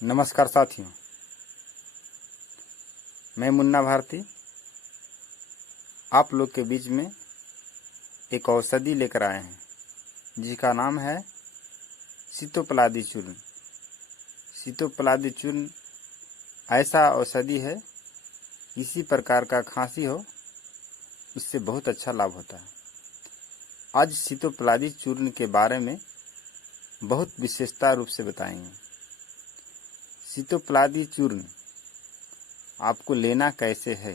नमस्कार साथियों, मैं मुन्ना भारती आप लोग के बीच में एक औषधि लेकर आए हैं जिसका नाम है सीतोपलादी चूर्ण। सीतोपलादी चूर्ण ऐसा औषधि है, किसी प्रकार का खांसी हो उससे बहुत अच्छा लाभ होता है। आज सीतोपलादी चूर्ण के बारे में बहुत विशेषता रूप से बताएंगे। सीतोपलादी चूर्ण आपको लेना कैसे है,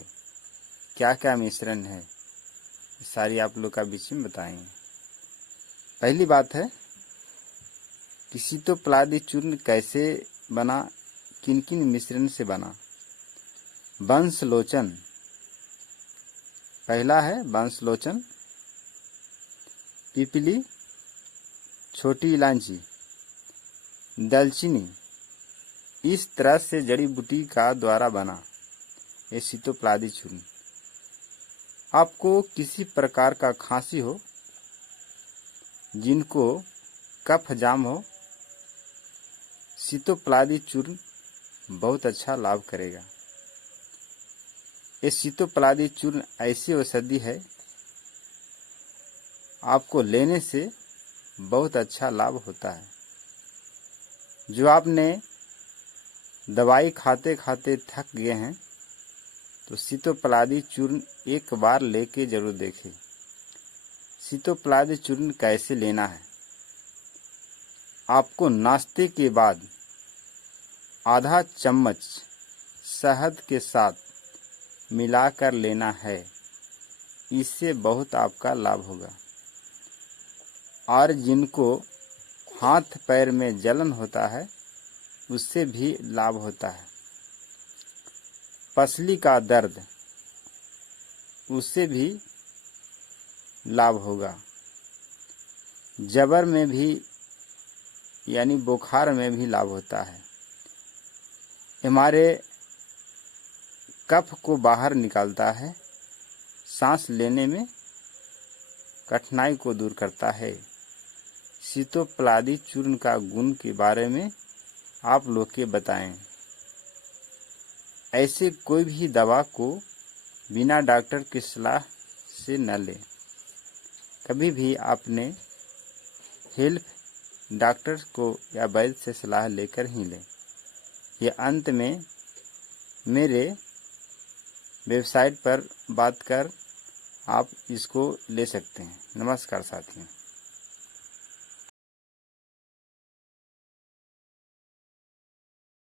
क्या क्या मिश्रण है, सारी आप लोग का बीच में बताएंगे। पहली बात है कि सीतोपलादी चूर्ण कैसे बना, किन किन मिश्रण से बना। वंशलोचन, पहला है वंशलोचन, पिपली, छोटी इलायची, दालचीनी, इस तरह से जड़ी बूटी का द्वारा बना ये सीतोपलादी चूर्ण। आपको किसी प्रकार का खांसी हो, जिनको कफ जाम हो, सीतोपलादी चूर्ण बहुत अच्छा लाभ करेगा। ये सीतोपलादी चूर्ण ऐसी औषधि है, आपको लेने से बहुत अच्छा लाभ होता है। जो आपने दवाई खाते खाते थक गए हैं तो सीतोपलादी चूर्ण एक बार लेके जरूर देखें। सीतोपलादी चूर्ण कैसे लेना है, आपको नाश्ते के बाद आधा चम्मच शहद के साथ मिलाकर लेना है, इससे बहुत आपका लाभ होगा। और जिनको हाथ पैर में जलन होता है उससे भी लाभ होता है। पसली का दर्द, उससे भी लाभ होगा। जबर में भी यानी बुखार में भी लाभ होता है। हमारे कफ को बाहर निकालता है, सांस लेने में कठिनाई को दूर करता है। सीतोपलादी चूर्ण का गुण के बारे में आप लोग के बताएं। ऐसे कोई भी दवा को बिना डॉक्टर की सलाह से न लें। कभी भी आपने हेल्प डॉक्टर को या वैद्य से सलाह लेकर ही लें। ये अंत में मेरे वेबसाइट पर बात कर आप इसको ले सकते हैं। नमस्कार साथियों।